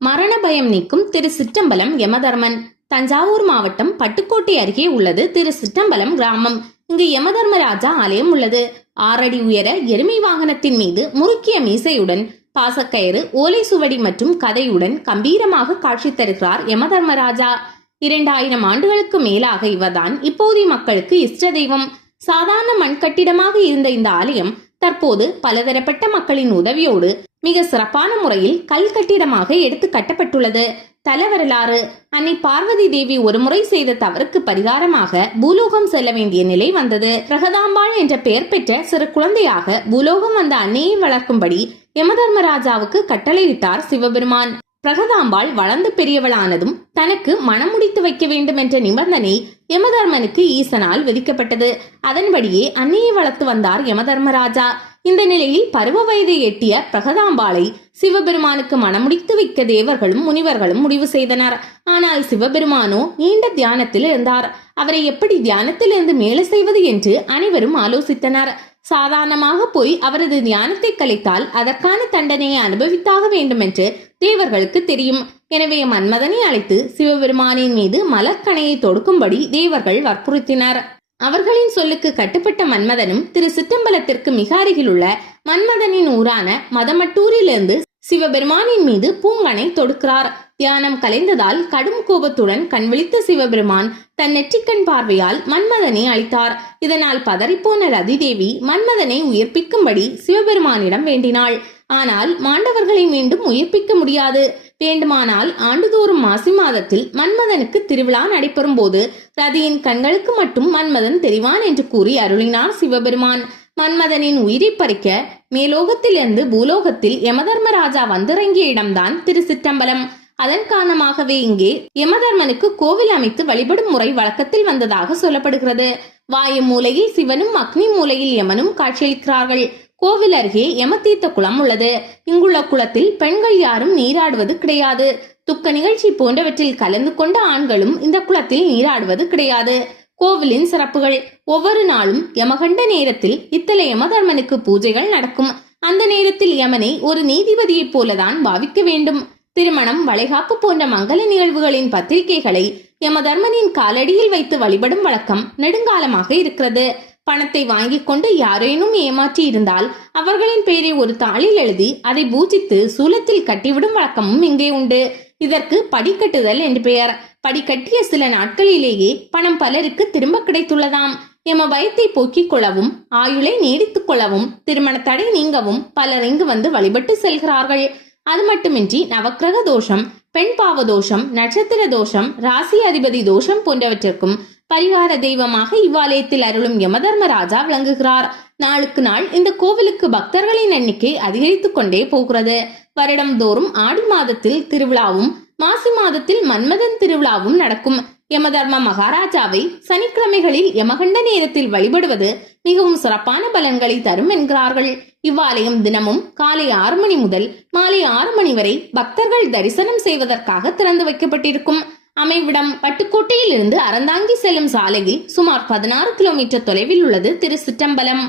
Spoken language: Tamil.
மரண பயம் நீக்கும் திரு சிற்றம்பலம் யமதர்மன். தஞ்சாவூர் மாவட்டம் பட்டுக்கோட்டை அருகே உள்ளது திரு சிற்றம்பலம் கிராமம். இங்கு யமதர்மராஜா ஆலயம் உள்ளது. 6 அடி உயர எருமை வாகனத்தின் மீது முறுக்கிய மீசையுடன் பாசக்கயிறு, ஓலை சுவடி மற்றும் கதையுடன் கம்பீரமாக காட்சி தருகிறார் யமதர்மராஜா. 2000 ஆண்டுகளுக்கு மேலாக இவர்தான் இப்போதைய மக்களுக்கு இஷ்ட தெய்வம். சாதாரண மண் கட்டிடமாக இருந்த இந்த ஆலயம் தற்போது பலதரப்பட்ட மக்களின் உதவியோடு மிக சிறப்பான முறையில் கல் கட்டிடமாக எடுத்து கட்டப்பட்டுள்ளது. தல வரலாறு: அன்னை பார்வதி தேவி ஒருமுறை செய்த தவறுக்கு பரிகாரமாக பூலோகம் செல்ல வேண்டிய நிலை வந்தது. பிரகதாம்பாள் என்ற பெயர் பெற்ற சிறு குழந்தையாக பூலோகம் வந்த அன்னையை வளர்க்கும்படி யமதர்மராஜாவுக்கு கட்டளையிட்டார் சிவபெருமான். பிரகதாம்பாள் வளர்ந்து பெரியவளானதும் தனக்கு மனம் முடித்து வைக்க வேண்டும் என்ற நிபந்தனை யமதர்மனுக்கு ஈசனால் விதிக்கப்பட்டது. அதன்படியே அன்னையை வளர்த்து வந்தார் யமதர்மராஜா. இந்த நிலையில் பருவ வயதை எட்டிய பிரகதாம்பாளை சிவபெருமானுக்கு மனமுடித்து வைக்க தேவர்களும் முனிவர்களும் முடிவு செய்தனர். ஆனால் சிவபெருமானோ நீண்ட தியானத்தில் இருந்தார். அவரை எப்படி தியானத்தில் இருந்து மேலே செய்வது என்று அனைவரும் ஆலோசித்தனர். சாதாரணமாக போய் அவரது தியானத்தை கலைத்தால் அதற்கான தண்டனையை அனுபவித்தாக வேண்டும் என்று தேவர்களுக்கு தெரியும். எனவே மன்மதனை அழைத்து சிவபெருமானின் மீது மலர்கணையை தொடுக்கும்படி தேவர்கள் வற்புறுத்தினர். அவர்களின் சொல்லுக்கு கட்டுப்பட்ட மன்மதனும் திரு சிற்றம்பலத்திற்கு மிக அருகில் உள்ள மன்மதனின் ஊரான மதமட்டூரிலிருந்து சிவபெருமானின் மீது பூங்கனை தொடுக்கிறார். தியானம் கலைந்ததால் கடும் கோபத்துடன் கண்விழித்த சிவபெருமான் தன் நெற்றிக்கண் பார்வையால் மன்மதனை அழித்தார். இதனால் பதறிப்போன ரதிதேவி மன்மதனை உயிர்ப்பிக்கும்படி சிவபெருமானிடம் வேண்டினாள். ஆனால் மாண்டவர்களை மீண்டும் உயிர்ப்பிக்க முடியாது. வேண்டுமானால் ஆண்டுதோறும் மாசி மாதத்தில் மன்மதனுக்கு திருவிழா நடைபெறும் போது ரதியின் கண்களுக்கு மட்டும் மன்மதன் தெரிவான் என்று கூறி அருளினார் சிவபெருமான். மன்மதனின் உயிரை பறிக்க மேலோகத்திலிருந்து பூலோகத்தில் யமதர்மராஜா வந்திறங்கிய இடம்தான் திரு சிற்றம்பலம். அதன் காரணமாகவே இங்கே யமதர்மனுக்கு கோவில் அமைத்து வழிபடும் முறை வழக்கத்தில் வந்ததாக சொல்லப்படுகிறது. வாயு மூலையில் சிவனும் அக்னி மூலையில் யமனும் காட்சியளிக்கிறார்கள். கோவில் அருகே யமதீர்த்த குளம் உள்ளது. இங்குள்ள குளத்தில் பெண்கள் யாரும் நீராடுவது கிடையாது. துக்க நிகழ்ச்சி போன்றவற்றில் கலந்து கொண்ட ஆண்களும் இந்த குளத்தில் நீராடுவது கிடையாது. கோவிலின் சிறப்புகள்: ஒவ்வொரு நாளும் யமகண்ட நேரத்தில் இத்தலை யமதர்மனுக்கு பூஜைகள் நடக்கும். அந்த நேரத்தில் யமனை ஒரு நீதிபதியைப் போலதான் பாவிக்க வேண்டும். திருமணம், வளைகாப்பு போன்ற மங்கள நிகழ்வுகளின் பத்திரிகைகளை யமதர்மனின் காலடியில் வைத்து வழிபடும் வழக்கம் நெடுங்காலமாக இருக்கிறது. பணத்தை வாங்கிக் கொண்டு யாரேனும் ஏமாற்றி இருந்தால் அவர்களின் பெயரை ஒரு தாளில் எழுதி அதை பூஜித்து சூலத்தில் கட்டிவிடும் வழக்கமும் இங்கே உண்டு. இதற்கு படிக்கட்டுதல் என்று பெயர். படிக்கட்டிய சில நாட்களிலேயே பணம் பலருக்கு திரும்ப கிடைத்துள்ளதாம். யம பயத்தை போக்கிக் கொள்ளவும், ஆயுளை நீடித்துக் கொள்ளவும், திருமண தடை நீங்கவும் பலர் இங்கு வந்து வழிபட்டு செல்கிறார்கள். அது மட்டுமின்றி நவக்கிரக தோஷம், பெண் பாவ தோஷம், நட்சத்திர தோஷம், ராசி அதிபதி தோஷம் போன்றவற்றிற்கும் பரிகார தெய்வமாக இவ்வாலயத்தில் அருளும் யமதர்மராஜா விளங்குகிறார். நாளுக்கு நாள் இந்த கோவிலுக்கு பக்தர்களின் எண்ணிக்கை அதிகரித்துக் கொண்டே போகிறது. வருடம் தோறும் ஆடி மாதத்தில் திருவிழாவும் மாசி மாதத்தில் மன்மதன் திருவிழாவும் நடக்கும். யமதர்ம மகாராஜாவை சனிக்கிழமைகளில் யமகண்ட நேரத்தில் வழிபடுவது மிகவும் சிறப்பான பலன்களை தரும் என்கிறார்கள். இவ்வாலயம் தினமும் காலை 6 மணி முதல் மாலை 6 மணி வரை பக்தர்கள் தரிசனம் செய்வதற்காக திறந்து வைக்கப்பட்டிருக்கும். அமைவிடம்: பட்டுக்கோட்டையில் இருந்து அறந்தாங்கி செல்லும் சாலையில் சுமார் 16 கிலோமீட்டர் தொலைவில் உள்ளது திரு சிற்றம்பலம்.